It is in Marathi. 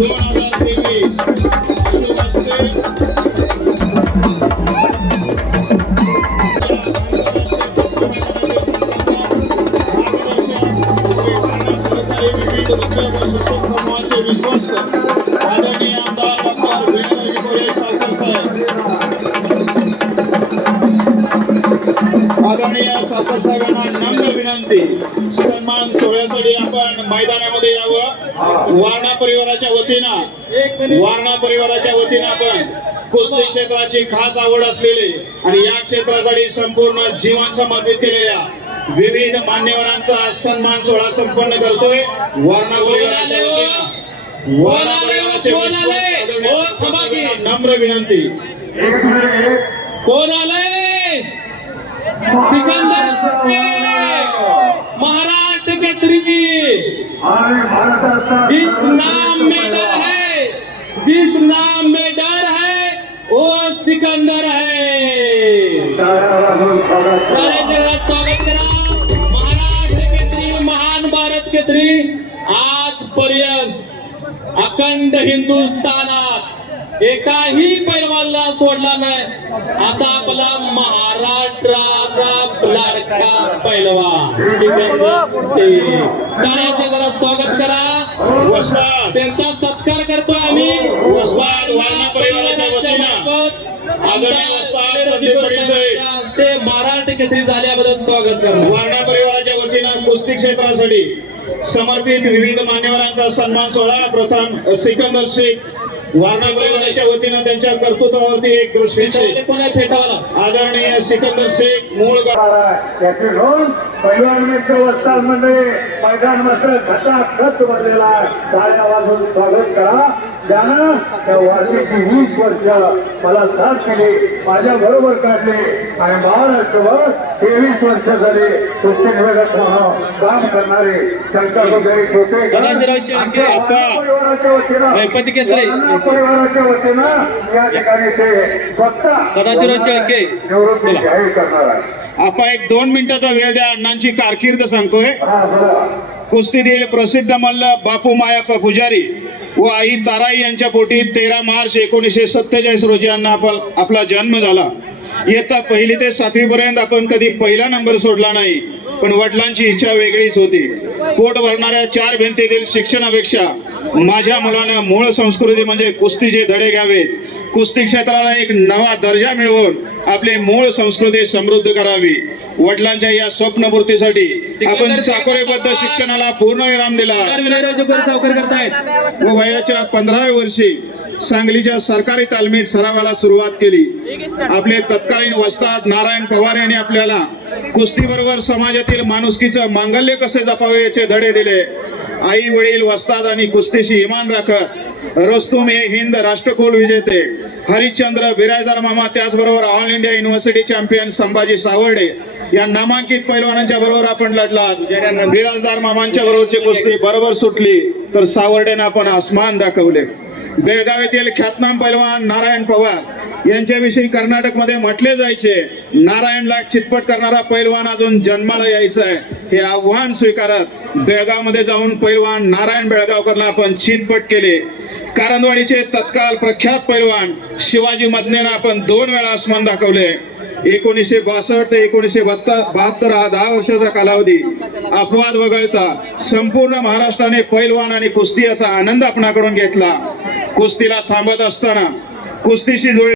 વિવિધ લક્ષ્ય શિક્ષણ સમાજ છે વિશ્વાસ આદરણીય आदरणीय साखर साहेबांना नम्र विनंती. सन्मान सोहळ्यासाठी आपण मैदानामध्ये यावं. वारणा परिवाराच्या वतीनं वारणा परिवाराच्या वतीनं आपण कुस्ती क्षेत्राची खास आवड असलेली आणि या क्षेत्रासाठी संपूर्ण जीवन समर्पित केलेल्या विविध मान्यवरांचा सन्मान सोहळा संपन्न करतोय. वारणा परिवाराच्या वतीनं वारणा परिवाराचे थांबा की. साहेबांना नम्र विनंती. कोण आले? सिकंदर महाराष्ट्र के केसरी जिस नाम में डर है जिस नाम में डर है वो सिकंदर है। स्वागत करा। महाराष्ट्र केसरी महान भारत केसरी आजपर्यंत अखंड हिंदुस्थानात एकाही पैलवानला सोडला नाही. असा आपला महाराष्ट्राचा लाडका पैलवान जरा स्वागत करा. त्यांचा सत्कार करतोय आम्ही. ते महाराष्ट्र केसरी झाल्याबद्दल स्वागत करणार वारणा परिवाराच्या वतीनं कुस्ती क्षेत्रासाठी समर्पित विविध मान्यवरांचा सन्मान सोहळा. प्रथम सिकंदर शेख वारणा परिवाराच्या वतीनं त्यांच्या कर्तृत्वावरती एक दृष्टीचे फेटावाला? आदरणीय सिकंदर शेख मूळ मैदान मात्र खचाखच भरलेला आहे. टाळ्या वाजवून स्वागत करा. त्यानं त्या वाढीची वीस वर्ष मला साथ केली माझ्या बरोबर काढले आणि महाराष्ट्रभर तेवीस वर्ष झाले कुस्ती विभागात म्हणून काम करणारे शंकर वगैरे छोटे सदाशिवराव शेळके. परिवाराच्या वतीनं या ठिकाणी ते स्वतः सदाशिवराव शेळके. निवृत्ती. जाहीर करणार आहे आपण एक दोन मिनिटाचा वेळ द्या. अण्णांची कारकीर्द सांगतोय. हा कुस्तीतील प्रसिद्ध मल्ल बापू मायाप्पा पुजारी व आई ताराई यांच्या पोटी तेरा मार्च एकोणीसशे सत्तेचाळीस रोजी यांना आपण आपला जन्म झाला. इयत्ता पहिली ते सातवी पर्यंत आपण कधी पहिला नंबर सोडला नाही. पण वडिलांची इच्छा वेगळीच होती. पोट भरणाऱ्या चार भिंतीतील शिक्षणापेक्षा माझ्या मुलानं मूळ संस्कृती म्हणजे कुस्तीचे धडे घ्यावेत. कुस्ती क्षेत्राला एक नवा दर्जा मिळवून आपली मूळ संस्कृती समृद्ध करावी. वडिलांच्या या स्वप्नपूर्तीसाठी आपण चाकोरीबद्ध शिक्षणाला पूर्ण विराम दिला. व वयाच्या पंधराव्या वर्षी सांगलीच्या सरकारी तालमीत सरावाला सुरुवात केली. आपले तत्कालीन वस्ताद नारायण पवार यांनी आपल्याला कुस्तीबरोबर समाजातील माणुसकीचं मांगल्य कसे जपावे याचे धडे दिले. आई वडील वस्ताद आणि कुस्तीशी इमान राखत रस्तुम हे हिंद राष्ट्रकुल विजेते. हरिश्चंद्र बिराजदार मामा त्याचबरोबर All India university champion Sambhaji Savarde या नामांकित पैलवानांच्या बरोबर आपण लढलात. बिराजदार मामांच्या बरोबरची कुस्ती बरोबर सुटली तर सावर्डेनं आपण आसमान दाखवले. बेळगाव येथील ख्यातनाम पैलवान नारायण पवार यांच्याविषयी कर्नाटकमध्ये म्हटले जायचे नारायणला चितपट करणारा पैलवान अजून जन्माला यायचा आहे. हे आव्हान स्वीकारत बेळगावमध्ये जाऊन पैलवान नारायण बेळगावकरला आपण चितपट केले. कारंदवाडीचे तत्काल प्रख्यात पैलवान शिवाजी मदनेला आपण दोन वेळा आसमान दाखवले. एकोणीसशे बासष्ट ते एकोणीसशे बहात्तर हा दहा वर्षाचा कालावधी. अपवाद वगळता संपूर्ण महाराष्ट्राने पैलवान आणि कुस्ती याचा आनंद आपणाकडून घेतला. कुस्तीला थांबत असताना कुस्तीशी जुळ